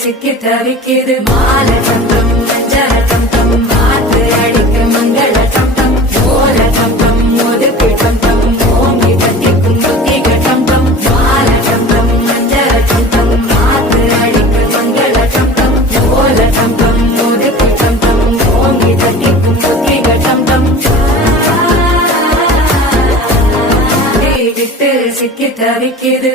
சிக்கி தவிக்குது மாலை சந்தம் மஞ்சள சந்தம் மாத்து அடிக்க மங்கள சந்தம் ஓர சந்தம் ஒதுக்கு சந்தம் ஓங்கி தட்டிக்கும் புத்திக சந்தம் மாலை சந்தம் மஞ்சள சந்தம் மாத்து அடிக்க மங்கள சந்தம் ஓர சந்தம் ஒதுக்கு சந்தம் ஓங்கி தட்டிக்கும் புத்திக சந்தம் விட்டு சிக்கி தவிக்குது